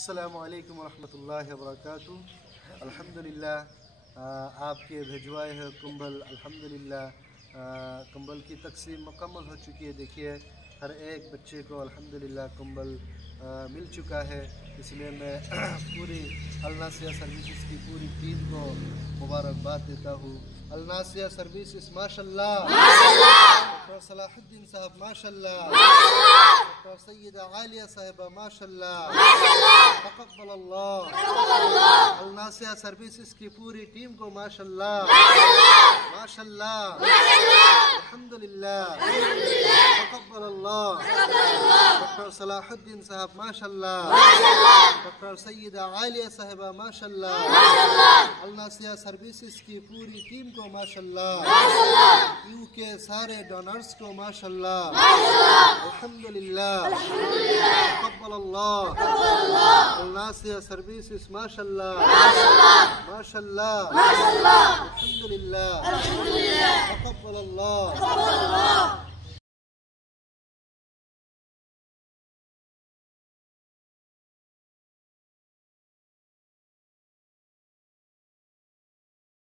السلام علیکم ورحمۃ اللہ وبرکاتہ۔ الحمدللہ آپ کے بھیجوائے ہیں کمبل، الحمدللہ کمبل کی تقسیم مکمل ہو چکی ہے۔ دیکھیے ہر ایک بچے کو الحمدللہ کمبل مل چکا ہے۔ اس لیے میں پوری الناسیہ سروسز کی پوری ٹیم کو مبارکباد دیتا ہوں۔ الناسیہ سروسز ماشاءاللہ، ڈاکٹر صلاح الدین صاحب ماشاءاللہ، ڈاکٹر سیدہ عالیہ صاحبہ ماشاءاللہ، تقبل اللہ۔ الناسیہ سروسز کی پوری ٹیم کو ماشاءاللہ ماشاءاللہ، الحمدللہ، تقبل اللہ۔ ڈاکٹر صلاح الدین صاحب ماشاءاللہ، ڈاکٹر سیدہ عالیہ صاحبہ ماشاءاللہ، الناسیہ سروسز کی پوری ٹیم کو ماشاءاللہ، یو کے سارے ڈونرز کو ماشاءاللہ، الحمدللہ، تقبل اللہ۔ الناسیہ سروسز ماشاءاللہ ماشاءاللہ، الحمدللہ، تقبل اللہ۔